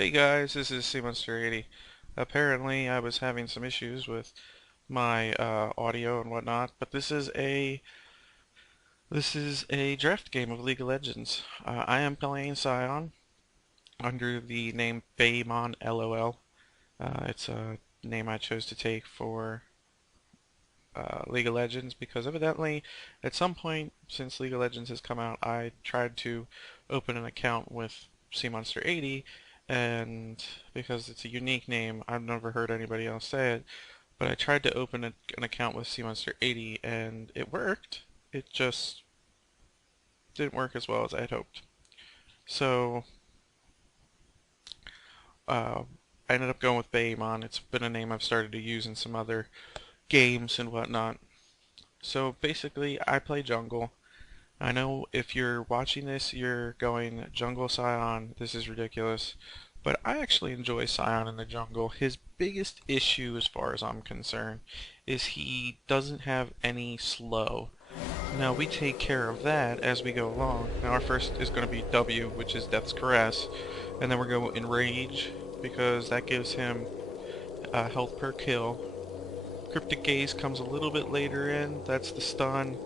Hey guys, this is Sion. Apparently, I was having some issues with my audio and whatnot, but this is a draft game of League of Legends. I am playing Sion under the name Baymon LOL. It's a name I chose to take for League of Legends because evidently, at some point since League of Legends has come out, I tried to open an account with Cmonster80, and because it's a unique name, I've never heard anybody else say it, but I tried to open an account with Cmonster80 and it worked. It just didn't work as well as I had hoped. So, I ended up going with Baymon. It's been a name I've started to use in some other games and whatnot. So basically, I play jungle. I know if you're watching this, you're going, Jungle Sion, this is ridiculous. But I actually enjoy Sion in the jungle. His biggest issue, as far as I'm concerned, is he doesn't have any slow. Now, we take care of that as we go along. Now, our first is going to be W, which is Death's Caress. And then we're going to Enrage, because that gives him health per kill. Cryptic Gaze comes a little bit later in, that's the stun,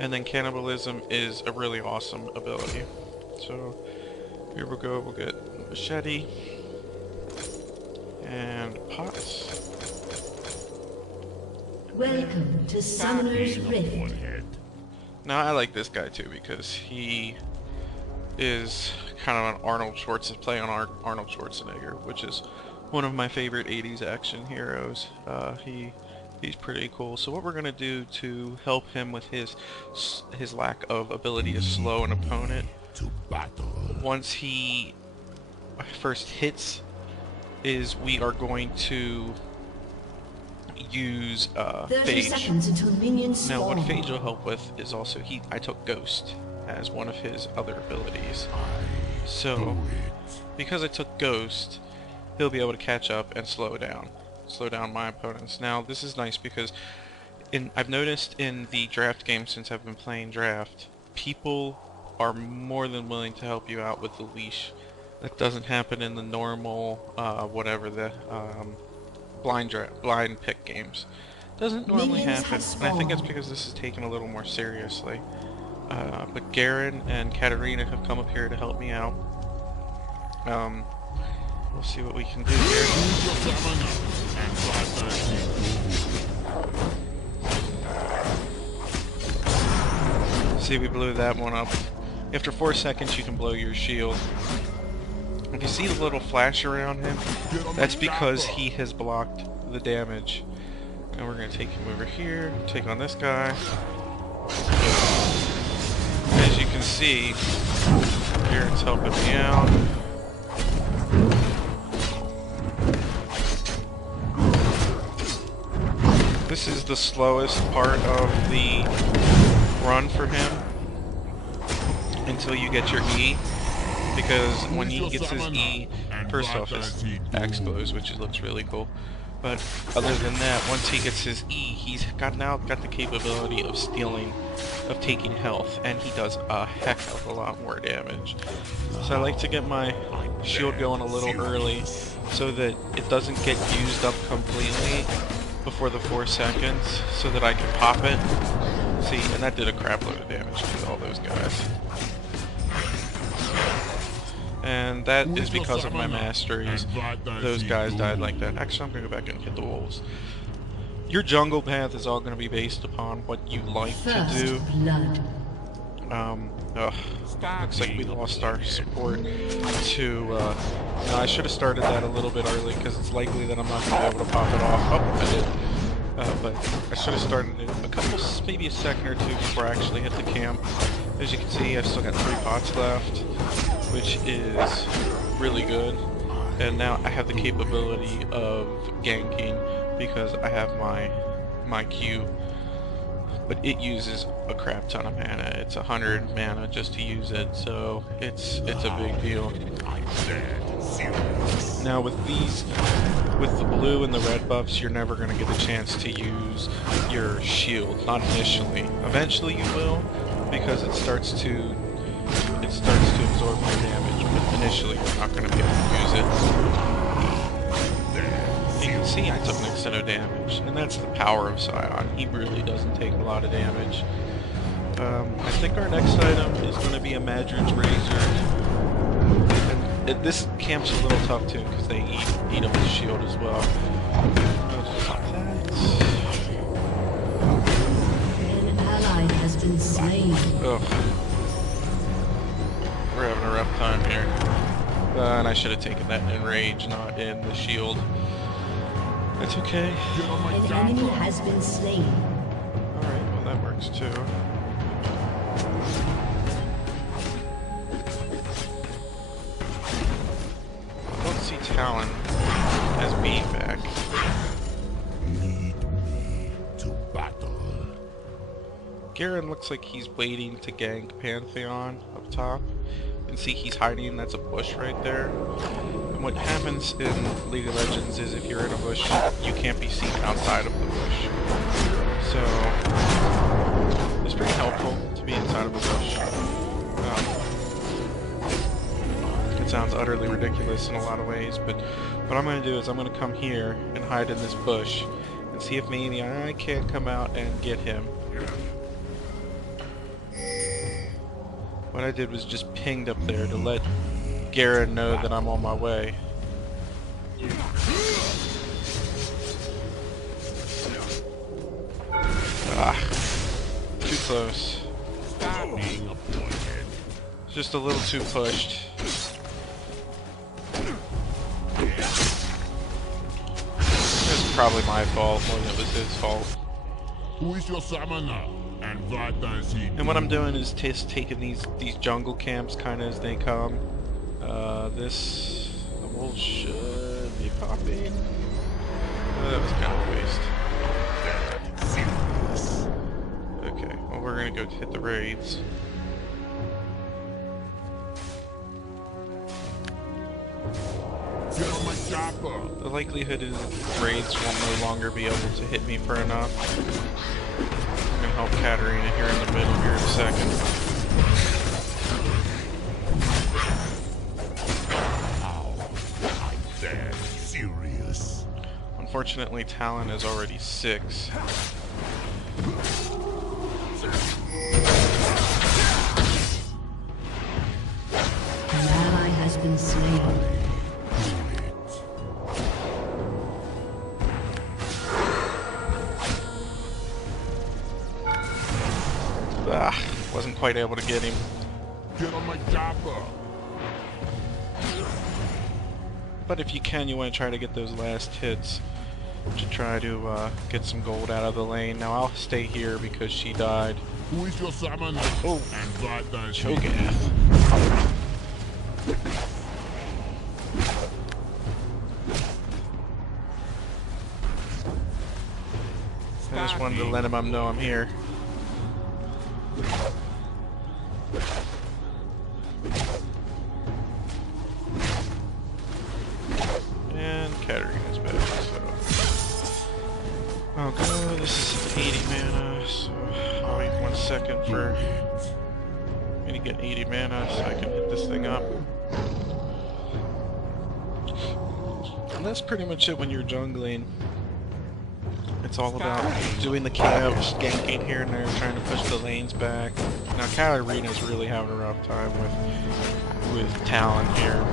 and then Cannibalism is a really awesome ability. So here we go, we'll get Machete and Pots. Welcome to Summoner's Rift. Now I like this guy too because he is kind of an Arnold Schwarzenegger, Arnold Schwarzenegger, which is one of my favorite 80s action heroes. He's pretty cool. So what we're going to do to help him with his lack of ability to slow an opponent, once he first hits, is we are going to use 30 Phage. seconds until minions spawn. Now what Phage will help with is also, I took Ghost as one of his other abilities. So because I took Ghost, he'll be able to catch up and slow down my opponents. Now this is nice because I've noticed in the draft game, since I've been playing draft, people are more than willing to help you out with the leash. That doesn't happen in the normal blind pick games. Doesn't normally happen, and I think it's because this is taken a little more seriously. But Garen and Katarina have come up here to help me out. We'll see what we can do here. See, we blew that one up. After 4 seconds, you can blow your shield. If you see the little flash around him, that's because he has blocked the damage. And we're going to take him over here, take on this guy. As you can see, Garen's helping me out. This is the slowest part of the run for him until you get your E, because when he gets his E, first off his axe glows, which looks really cool, but other than that, once he gets his E, he's now got the capability of taking health, and he does a heck of a lot more damage. So I like to get my shield going a little early so that it doesn't get used up completely before the 4 seconds, so that I can pop it. See, and that did a crap load of damage to all those guys. And that is because of my masteries. Those guys died like that. Actually, I'm going to go back and hit the wolves. Your jungle path is all going to be based upon what you like to do. Looks like we lost our support to, no, I should have started that a little bit early because it's likely that I'm not going to be able to pop it off. Oh, I did. But I should have started it maybe a second or two before I actually hit the camp. As you can see, I've still got 3 pots left, which is really good. And now I have the capability of ganking because I have my Q. But it uses a crap ton of mana. It's 100 mana just to use it, so it's a big deal. Now with the blue and the red buffs, you're never going to get a chance to use your shield, not initially. Eventually you will, because it starts to absorb my damage, but initially you're not going to be able to use it. You can see I took next to no damage, and that's the power of Sion. He really doesn't take a lot of damage. I think our next item is going to be a Madrid's Razor. And this camp's a little tough too, because they eat up the shield as well. An ally has been slain. Ugh. We're having a rough time here. And I should have taken that in rage, not in the shield. That's okay. An enemy has been slain. Alright, well that works too. I don't see Talon as being back. Lead me to battle. Garen looks like he's waiting to gank Pantheon up top. And see he's hiding, that's a bush right there. And what happens in League of Legends is if you're in a bush, you can't be seen outside of the bush. So, it's pretty helpful to be inside of a bush. It sounds utterly ridiculous in a lot of ways, but what I'm going to do is I'm going to come here and hide in this bush and see if maybe I can't come out and get him. What I did was just pinged up there to let Garen know that I'm on my way. Ah, too close. Just a little too pushed. It's probably my fault more than it was his fault. Who is your summoner? And what does he do? And what I'm doing is just taking these jungle camps kind of as they come. This wolf should be popping. That was kind of a waste. Okay, well we're gonna go hit the raids. Get on my chopper. The likelihood is raids will no longer be able to hit me for enough. I'm gonna help Katarina here in the middle here in a second. I'm dead serious. Unfortunately, Talon is already 6. An ally has been slain. Ah, wasn't quite able to get him. Get on my chopper. But if you can, you want to try to get those last hits to try to get some gold out of the lane. Now I'll stay here because she died. Who is your summoner? Oh, And what does he do? Cho'Gath. I just wanted to let him know I'm here. And Katarina's back, so... Oh god, this is 80 mana, so I'll wait 1 second for me to get 80 mana so I can hit this thing up. And that's pretty much it when you're jungling. It's all about doing the camps, ganking here and there, trying to push the lanes back. Now Katarina's really having a rough time with Talon here.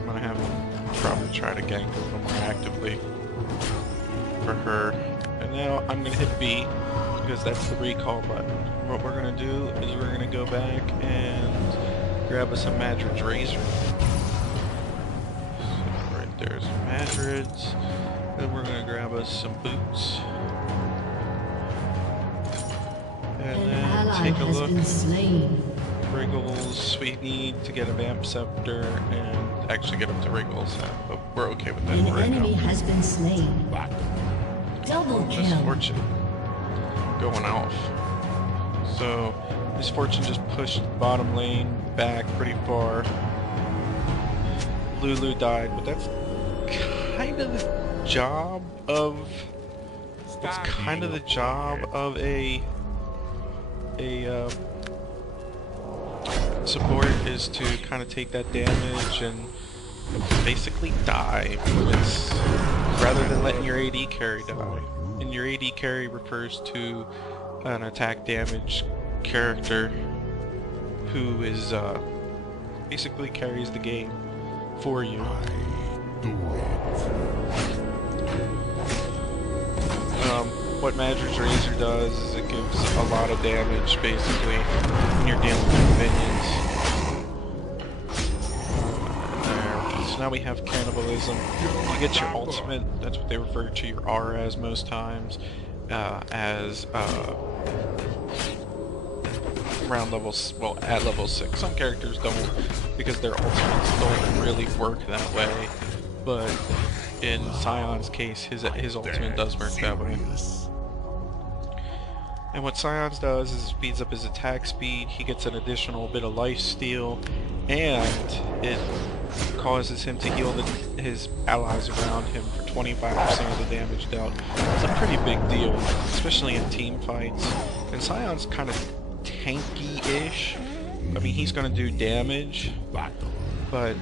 I'm gonna have to probably try to gank a little more actively for her. And now I'm gonna hit B because that's the recall button. What we're gonna do is we're gonna go back and grab us a Madrid's Razor. So right there's Madrid's. Then we're gonna grab us some boots. And An then ally take a has look. been slain. Wriggles, we need to get a Vamp Scepter and actually get up to Wriggles, but we're okay with that An for right enemy now. has been slain. Double kill. Misfortune going off. So Misfortune just pushed bottom lane back pretty far. Lulu died, but that's kind of the job of support is to kind of take that damage and basically die. It's rather than letting your AD carry die. And your AD carry refers to an attack damage character who is basically carries the game for you. What Madrid's Razor does is it gives a lot of damage basically when you're dealing with minions. There. So now we have cannibalism. You get your ultimate, that's what they refer to your R as most times, as around levels, well, at level 6. Some characters don't, because their ultimates don't really work that way, but in Sion's case, his ultimate does work that way. And what Sion's does is it speeds up his attack speed, he gets an additional bit of life steal, and it causes him to heal his allies around him for 25% of the damage dealt. It's a pretty big deal, especially in team fights. And Sion's kind of tanky-ish. I mean, he's going to do damage, but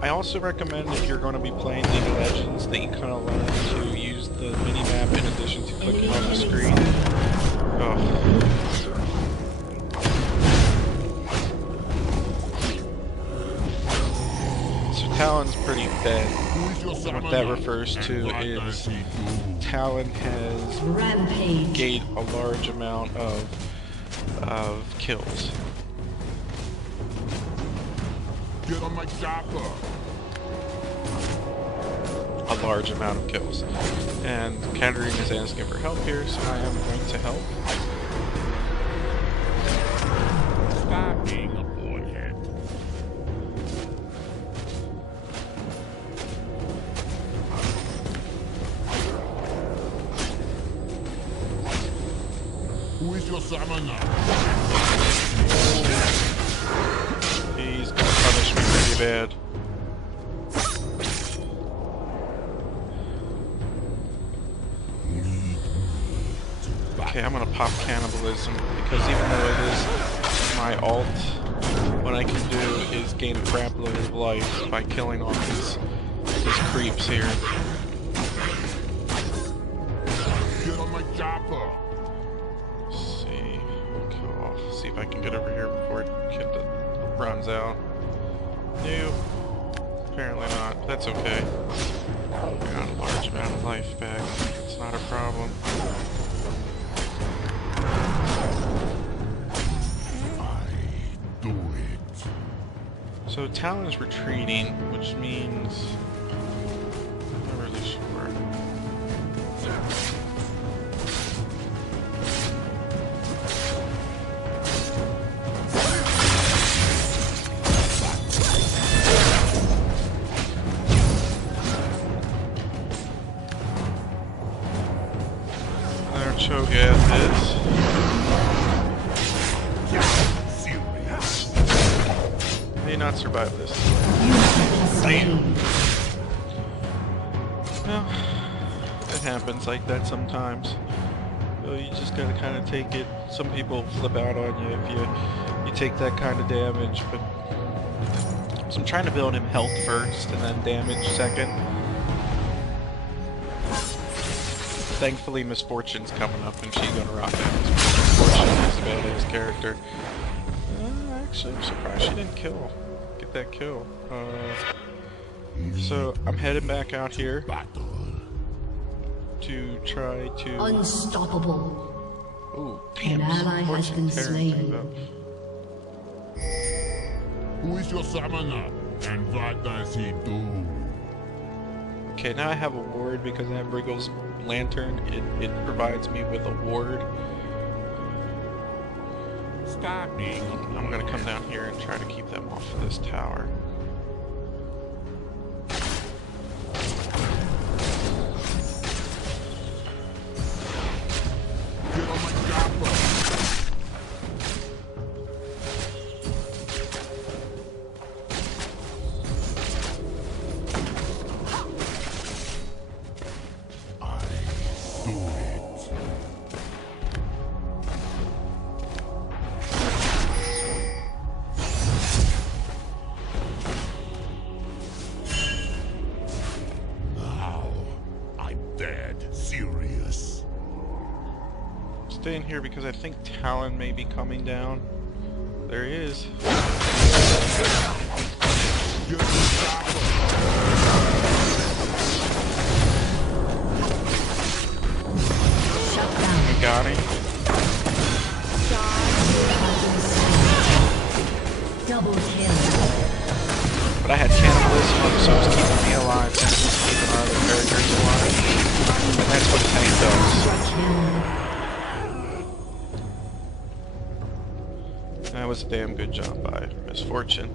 I also recommend if you're going to be playing League of Legends that you kind of learn to use the minimap in addition to clicking on the screen. Oh. So Talon's pretty dead. And what that refers to is Talon has gained a large amount of kills. Get on my chopper. A large amount of kills. And Katarina is asking for help here, so I am going to help. Stop being a boyhead. Who is your summoner? He's gonna punish me pretty bad. Okay, I'm gonna pop cannibalism because even though it is my ult, what I can do is gain a crap load of life by killing all these creeps here. Get on my chopper. Let's see, see if I can get over here before it runs out. Nope. Apparently not. That's okay. I got a large amount of life back. It's not a problem. So Talon is retreating, which means I'm not really sure. There Cho'Gath is. May not survive this. Damn. Well, it happens like that sometimes. So you just gotta kind of take it. Some people flip out on you if you take that kind of damage, but so I'm trying to build him health first and then damage second. Thankfully, Misfortune's coming up and she's gonna rock that. Misfortune is a badass character. Actually, I'm surprised she didn't get that kill. So I'm heading back out here to try to. Unstoppable. Ooh, damn! An ally has been slain. Who is your summoner? And what does he do? Okay, now I have a ward because I have Wriggle's lantern. It provides me with a ward. Stop being a boyhead. I'm gonna come down here and try to keep them off of this tower. Get on my chopper. serious. Staying here because I think Talon may be coming down. There he is. We got him. Double kill. But I had cannibalism up, so it was keeping me alive and it was keeping our other characters alive. And that's what a tank does. That was a damn good job by Misfortune.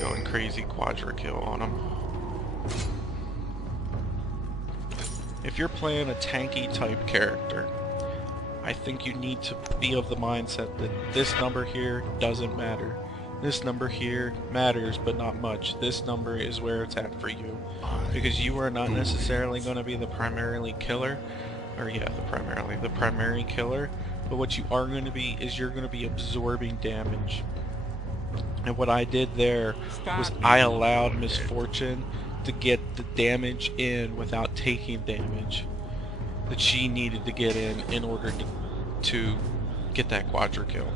Going crazy quadra kill on him. If you're playing a tanky type character, I think you need to be of the mindset that this number here doesn't matter. This number here matters, but not much. This number is where it's at for you. Because you are not necessarily going to be the primarily killer. Or yeah, the primary killer. But what you are going to be is you're going to be absorbing damage. And what I did there was I allowed Misfortune to get the damage in without taking damage that she needed to get in order to get that quadra kill.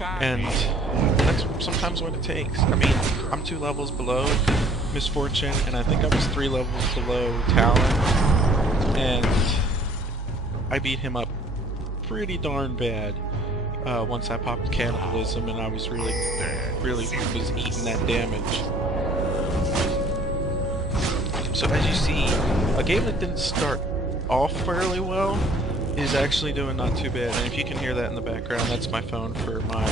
And that's sometimes what it takes. I mean, I'm 2 levels below Misfortune, and I think I was 3 levels below Talon, and I beat him up pretty darn bad once I popped Cannibalism, and I was really was eating that damage. So as you see, a game that didn't start off fairly well is actually doing not too bad. And if you can hear that in the background, that's my phone for my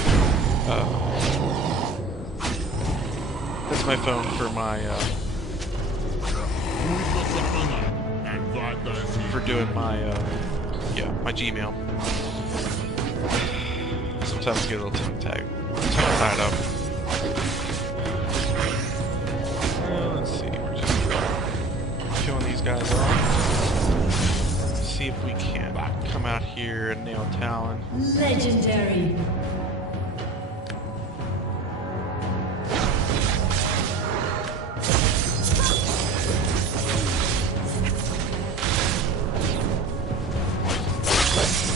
for doing my my Gmail. Sometimes I get a little tied up. Let's see, we're just killing these guys off. See if we can come out here and nail Talon. Legendary.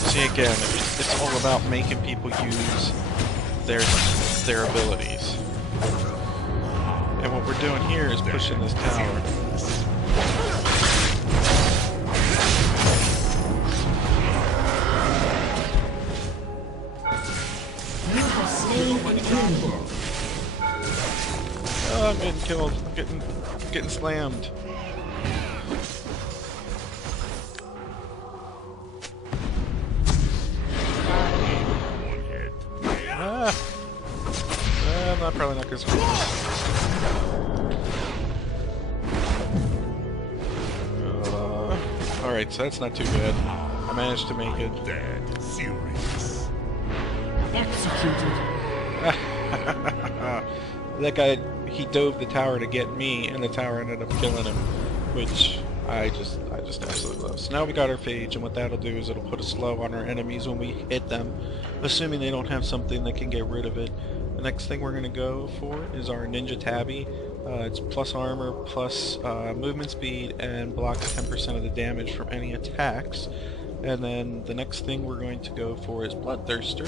See, again, it's all about making people use their abilities. And what we're doing here is pushing this tower. Oh, I'm getting killed. I'm getting slammed. I'm probably not gonna score. Alright, so that's not too bad. I managed to make it. Dead serious. Executed. That guy, he dove the tower to get me, and the tower ended up killing him, which I just absolutely love. So now we got our phage, and what that'll do is it'll put a slow on our enemies when we hit them, assuming they don't have something that can get rid of it. The next thing we're going to go for is our Ninja Tabby. It's plus armor, plus movement speed, and blocks 10% of the damage from any attacks. And then the next thing we're going to go for is Bloodthirster,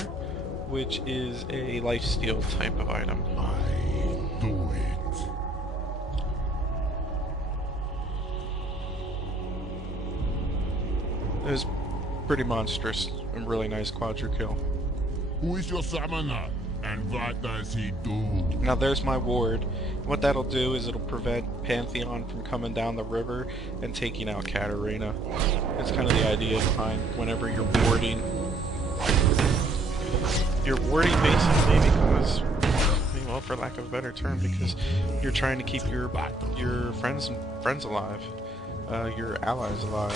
which is a lifesteal type of item. I do it. It was pretty monstrous and really nice quadra kill. Who is your summoner? And what does he do? Now there's my ward. What that'll do is it'll prevent Pantheon from coming down the river and taking out Katarina. That's kind of the idea behind whenever you're warding. You're warding basically because, well, for lack of a better term, because you're trying to keep your friends alive, your allies alive.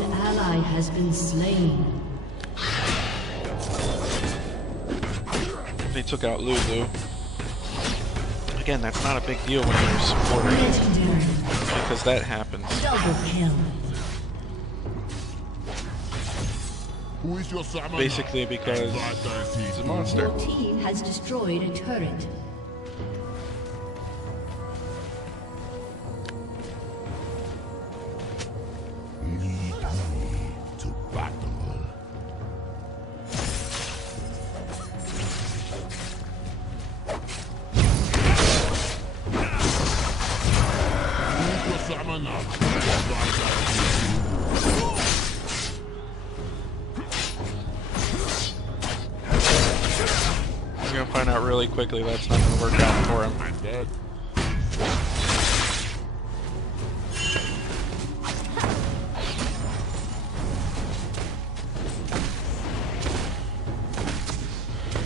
An ally has been slain. They took out Lulu. Again, that's not a big deal when you're supporting, because that happens. Double kill. Who is your summoner? Basically because And what does he he's a do? monster. Your team has destroyed a turret. summoner, and right as he do. You're gonna find out really quickly that's not gonna work out for him. I'm dead.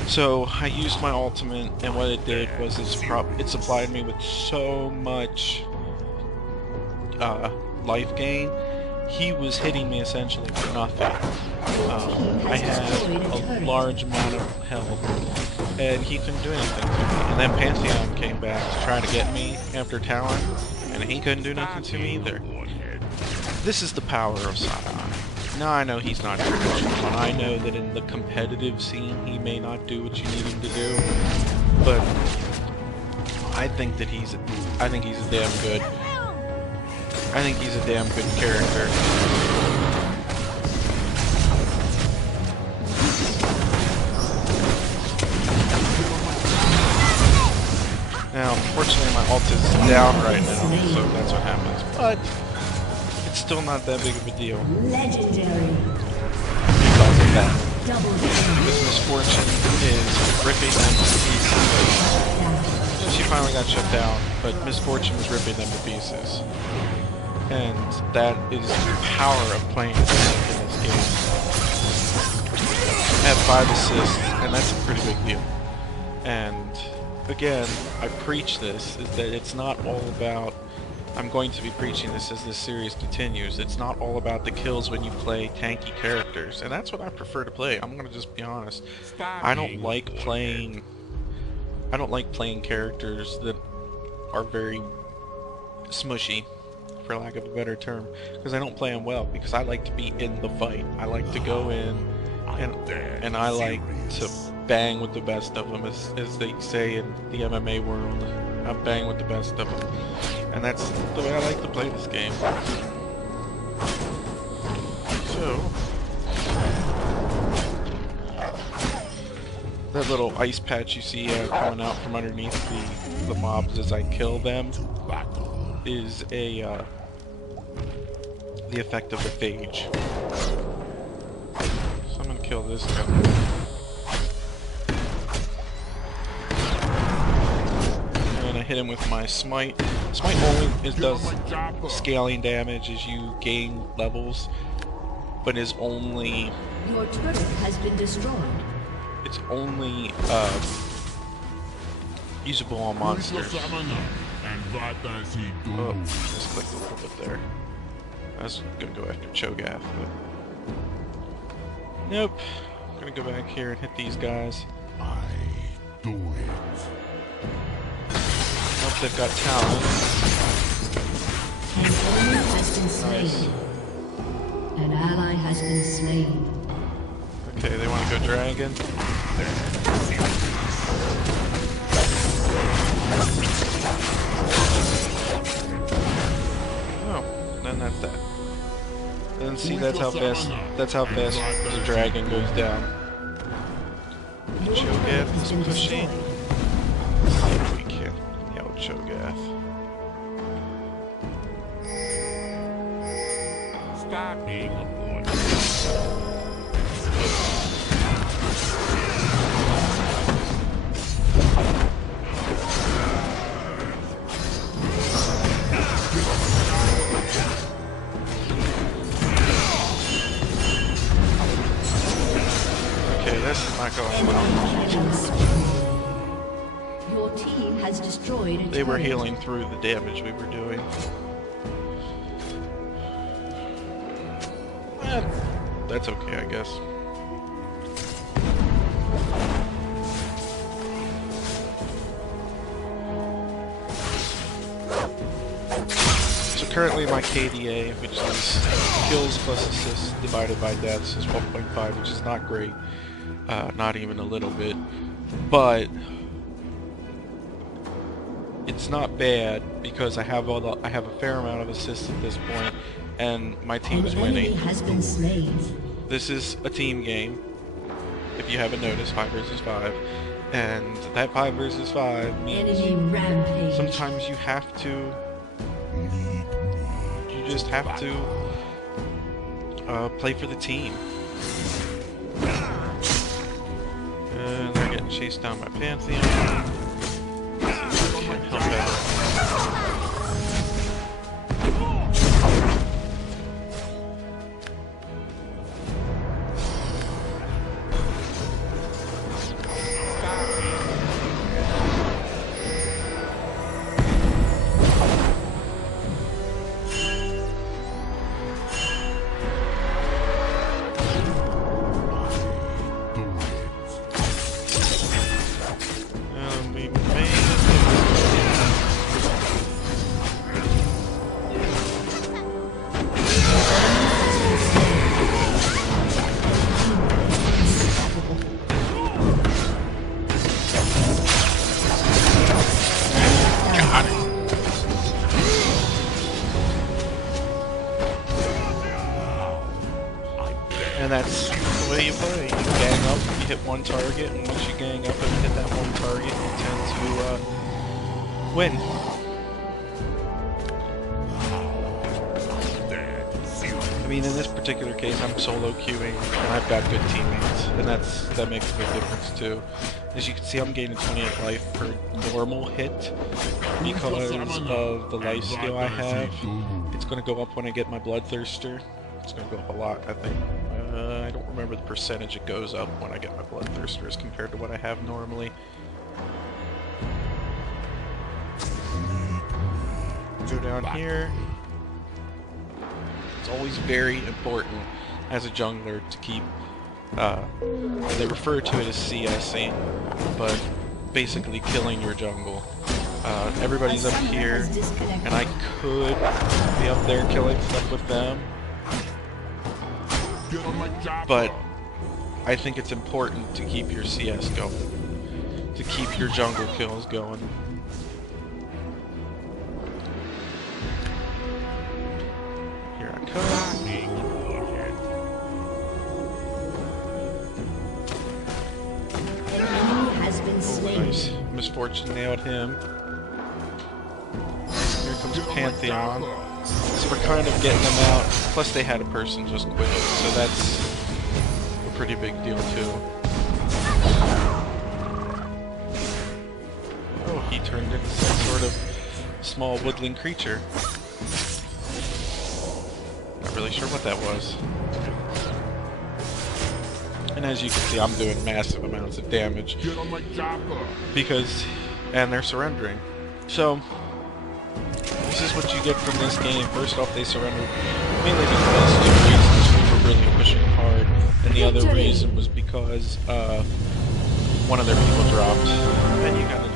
So I used my ultimate, and what it did was it supplied me with so much life gain. He was hitting me essentially for nothing. I had a large amount of health, and he couldn't do anything to me. And then Pantheon came back to try to get me after Talon, and he couldn't do nothing to me either. This is the power of Sion. Now I know he's not traditional, and I know that in the competitive scene he may not do what you need him to do, but I think he's a damn good. I think he's a damn good character. Now, unfortunately, my ult is down right now, so that's what happens. But it's still not that big of a deal. Legendary. Because of that. Double kill. Because Misfortune is ripping them to pieces. She finally got shut down, but Misfortune was ripping them to pieces. And that is the power of playing as tank in this game. I have 5 assists, and that's a pretty big deal. And again, I preach this, is that it's not all about... I'm going to be preaching this as this series continues. It's not all about the kills when you play tanky characters, and that's what I prefer to play. I'm gonna just be honest. I don't like playing characters that are very smushy, for lack of a better term, because I don't play them well. Because I like to be in the fight. I like to go in, and I like to bang with the best of them, as they say in the MMA world. I bang with the best of them. And that's the way I like to play this game. So, that little ice patch you see coming out from underneath the mobs as I kill them is the effect of the phage. So I'm gonna kill this guy. Hit him with my smite. Smite only does scaling damage as you gain levels, but is only Your turret has been destroyed. it's only usable on Who's your monsters. summoner, and right as he do. Oh, just clicked a little bit there. I was gonna go after Cho'Gath, but nope. I'm gonna go back here and hit these guys. I do it. Nope, they've got Talon. An enemy has been slain. Nice. An ally has been slain. Okay, they want to go dragon. Oh, then that's that. Then see, that's how fast the dragon goes down. Cho'Gath is pushing. Let's see if we can nail Cho'Gath. Stop being a boy. Okay, this is not going well. Your team has destroyed a They were turret. healing through the damage we were doing. That's okay, I guess. So currently my KDA, which is kills plus assists divided by deaths, is 1.5, which is not great. Not even a little bit. But it's not bad because I have I have a fair amount of assists at this point, and my An team's enemy winning. has been slain. This is a team game, if you haven't noticed, 5 versus 5. And that 5 versus 5 means Enemy rampage. sometimes you have to just have to play for the team. And they're getting chased down by Pantheon. Can't help it. We made And that's the way you play. You gang up, you hit one target, and once you gang up and hit that one target, you tend to win. I mean, in this particular case, I'm solo queuing, and I've got good teammates, and that makes a big difference too. As you can see, I'm gaining 28 life per normal hit because of the life steal I have. It's going to go up when I get my Bloodthirster. It's going to go up a lot, I think. I don't remember the percentage it goes up when I get my Bloodthirster as compared to what I have normally. Go down here. It's always very important as a jungler to keep, they refer to it as CSing, but basically killing your jungle. Everybody's up here, and I could be up there killing stuff with them, but I think it's important to keep your CS going, to keep your jungle kills going. Here I come. Oh, nice. Misfortune nailed him. Here comes Pantheon. So we're kind of getting them out. Plus they had a person just quit, so that's a pretty big deal too. Oh, he turned into some sort of small woodland creature. Not really sure what that was. And as you can see, I'm doing massive amounts of damage and they're surrendering. So this is what you get from this game. First off, they surrendered mainly because two reasons. We were really pushing hard, and the other reason was because one of their people dropped. And you gotta